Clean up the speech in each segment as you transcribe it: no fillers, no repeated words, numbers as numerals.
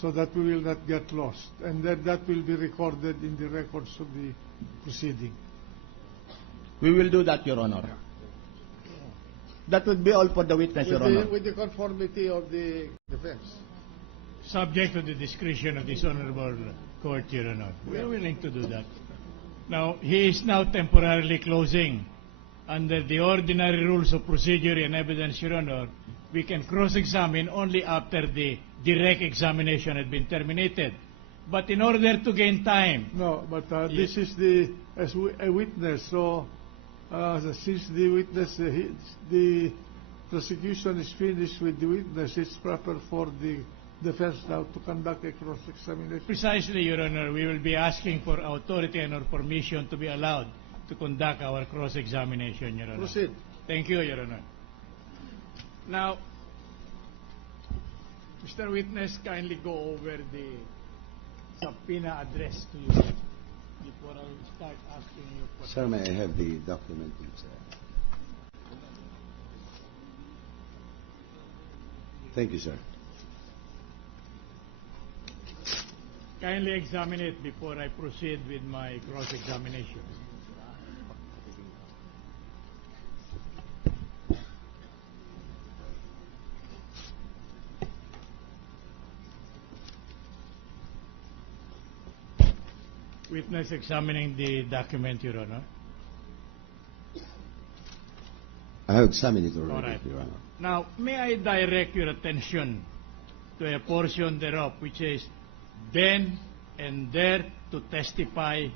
so that we will not get lost, and that will be recorded in the records of the proceeding. We will do that, Your Honor. That would be all for the witness, Your Honor. With the conformity of the defense. Subject to the discretion of this honorable court, Your Honor. We are willing to do that. Now, he is now temporarily closing. Under the ordinary rules of procedure and evidence, Your Honor, we can cross-examine only after the direct examination had been terminated. But in order to gain time... No, but Yes. this is a witness, so since the witness, the prosecution is finished with the witness, it's proper for the defense now to conduct a cross-examination. Precisely, Your Honor, we will be asking for authority and or permission to be allowed to conduct our cross-examination, Your Honor. Proceed. Thank you, Your Honor. Now, Mr. Witness, kindly go over the subpoena address to you before I start asking you questions. Sir, may I have the document, please? Thank you, sir. Kindly examine it before I proceed with my cross-examination. Witness examining the document, Your Honor. I have examined it already, All right. Your Honor. Now, may I direct your attention to a portion thereof which says, then and there to testify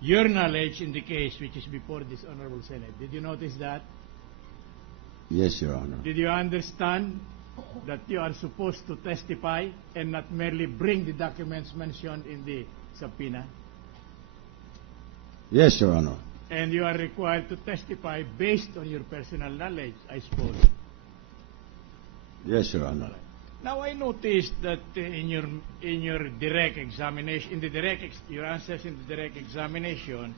your knowledge in the case which is before this Honorable Senate. Did you notice that? Yes, Your Honor. Did you understand that you are supposed to testify and not merely bring the documents mentioned in the subpoena? Yes, Your Honor. And you are required to testify based on your personal knowledge, I suppose. Yes, Your Honor. Now I noticed that in your direct examination, your answers in the direct examination,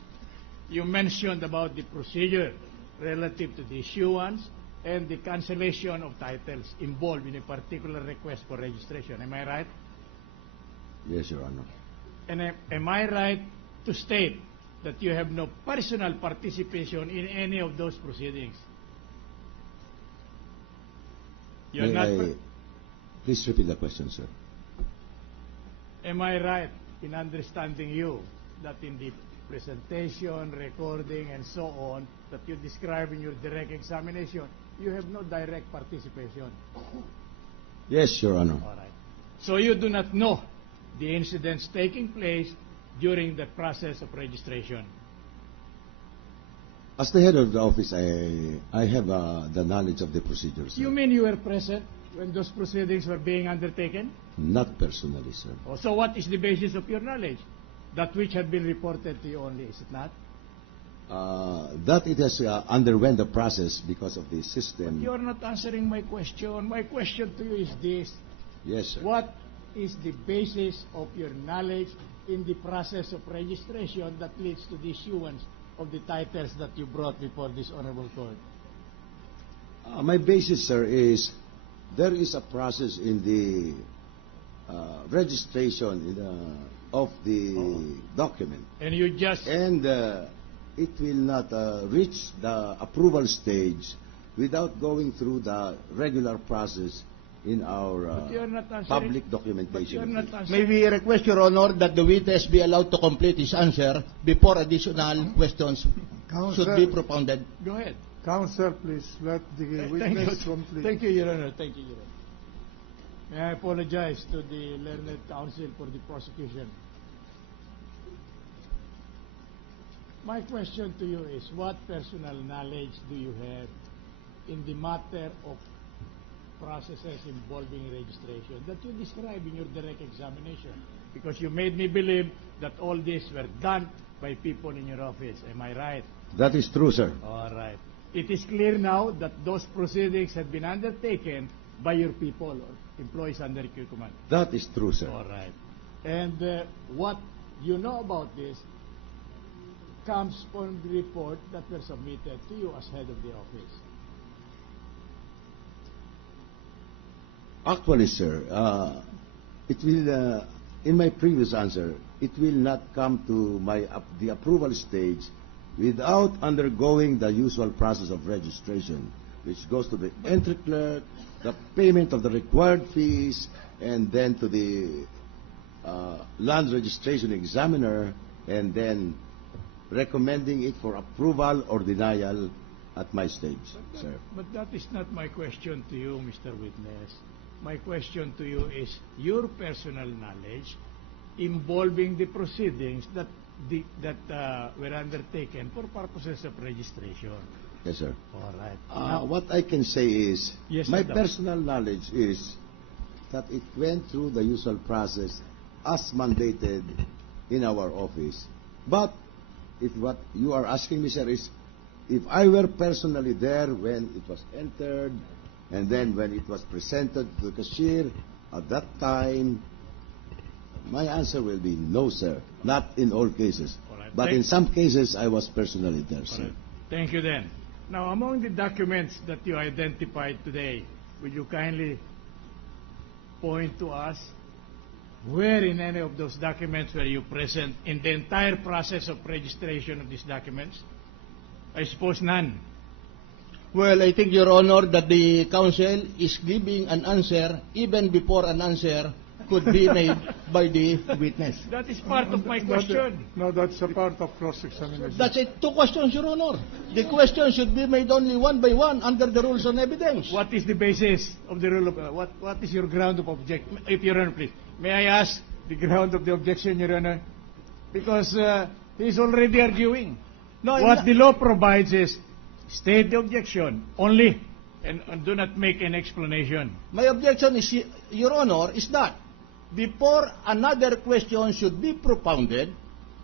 you mentioned about the procedure relative to the issuance and the cancellation of titles involved in a particular request for registration. Am I right? Yes, Your Honor. And am I right to state that you have no personal participation in any of those proceedings? You're May not. I please repeat the question, sir? Am I right in understanding you that in the presentation, recording, and so on that you describe in your direct examination, you have no direct participation? Yes, Your Honor. All right. So you do not know the incidents taking place during the process of registration? As the head of the office, I have the knowledge of the procedures. You mean you were present when those proceedings were being undertaken? Not personally, sir. Oh, so what is the basis of your knowledge? That which had been reported to you only, is it not? That it has underwent the process because of the system. You are not answering my question. My question to you is this. Yes, sir. What is the basis of your knowledge in the process of registration that leads to the issuance of the titles that you brought before this honorable court? My basis, sir, is there is a process in the registration of the document. And you just... And it will not reach the approval stage without going through the regular process in our But you're not answering- public But you're documentation. not May answering... we request, Your Honor, that the witness be allowed to complete his answer before additional questions should be propounded. Go ahead. Counsel, please let the witness complete. Thank you, Your Honor. Thank you, Your Honor. May I apologize to the learned counsel for the prosecution. My question to you is, what personal knowledge do you have in the matter of processes involving registration that you describe in your direct examination? Because you made me believe that all these were done by people in your office. Am I right? That is true, sir. All right. It is clear now that those proceedings have been undertaken by your people or employees under your command. That is true, sir. All right. And what you know about this comes from the report that were submitted to you as head of the office. Actually, sir, it will, in my previous answer, it will not come to the approval stage without undergoing the usual process of registration, which goes to the entry clerk, the payment of the required fees, and then to the land registration examiner, and then recommending it for approval or denial at my stage, sir. But that is not my question to you, Mr. Witness. My question to you is your personal knowledge involving the proceedings that were undertaken for purposes of registration. Yes, sir. All right. What I can say is, Yes, my madam. personal knowledge is that it went through the usual process as mandated in our office. But if what you are asking me, sir, is if I were personally there when it was entered and then when it was presented to the cashier at that time, my answer will be no, sir. Not in all cases. All right. But in some cases, I was personally there, All sir. right. Thank you then. Now, among the documents that you identified today, will you kindly point to us where in any of those documents were you present in the entire process of registration of these documents? I suppose none. Well, I think, Your Honor, that the counsel is giving an answer even before an answer could be made by the witness. That is part of my question. No, that's a part of cross-examination. That's it. Two questions, Your Honor. The question should be made only one by one under the rules on evidence. What is the basis of the rule of what is your ground of objection? If Your Honor, please. May I ask the ground of the objection, Your Honor? Because he is already arguing. No, What the law provides is state the objection only and do not make an explanation. My objection is, Your Honor, is that before another question should be propounded,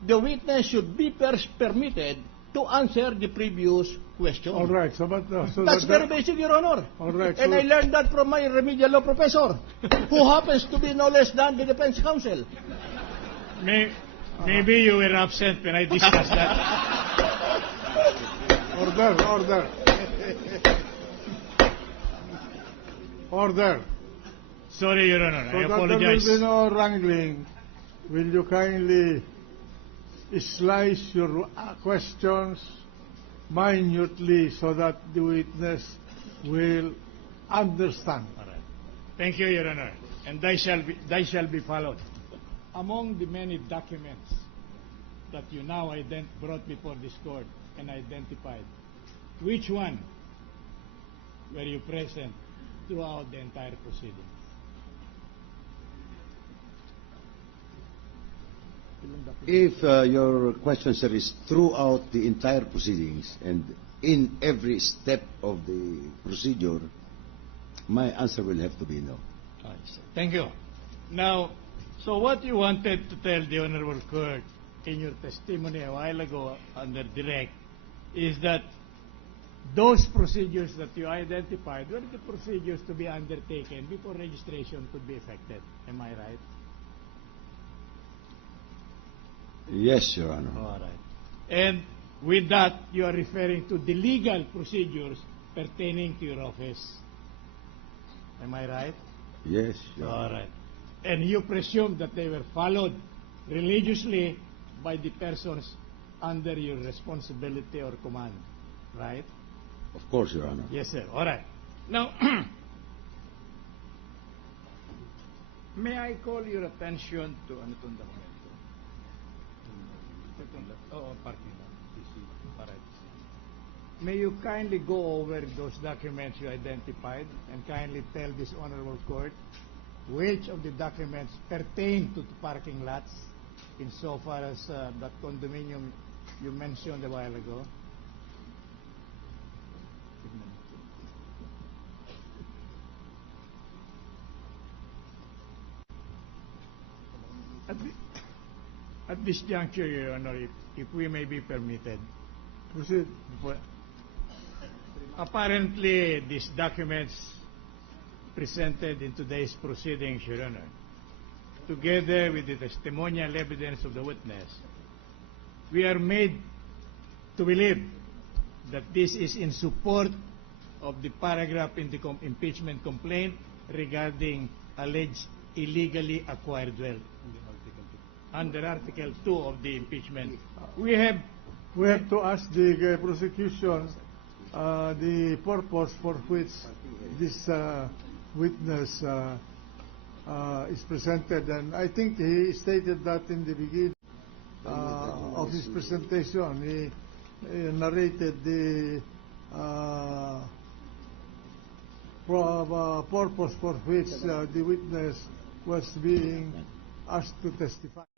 the witness should be permitted to answer the previous question. All right, so That's very basic, Your Honor. All right, And so- I learned that from my remedial law professor, who happens to be no less than the defense counsel. Maybe you were absent when I discussed that. Order. Order. Sorry, Your Honor. So I that there will apologize. be no wrangling. Will you kindly slice your questions minutely so that the witness will understand? All right. Thank you, Your Honor. And they shall be followed. Among the many documents that you now brought before this court and identified, which one were you present throughout the entire proceeding? If your question, sir, is throughout the entire proceedings and in every step of the procedure, my answer will have to be no. I see. Thank you. Now, so what you wanted to tell the Honorable Court in your testimony a while ago under direct is that those procedures that you identified were the procedures to be undertaken before registration could be effected. Am I right? Yes, Your Honor. All right. And with that, you are referring to the legal procedures pertaining to your office. Am I right? Yes, Your All Honor. right. And you presume that they were followed religiously by the persons under your responsibility or command, right? Of course, Your Honor. Yes, sir. All right. Now, may I call your attention to ano itong dokumento? Parking lot. All right. May you kindly go over those documents you identified and kindly tell this honorable court which of the documents pertain to the parking lots insofar as that condominium you mentioned a while ago. At this juncture, Your Honor, if we may be permitted, Proceed. apparently these documents presented in today's proceedings, Your Honor, together with the testimonial evidence of the witness, we are made to believe that this is in support of the paragraph in the impeachment complaint regarding alleged illegally acquired wealth under Article 2 of the impeachment. We have to ask the prosecution the purpose for which this witness is presented, and I think he stated that in the beginning of his presentation. He narrated the purpose for which the witness was being asked to testify.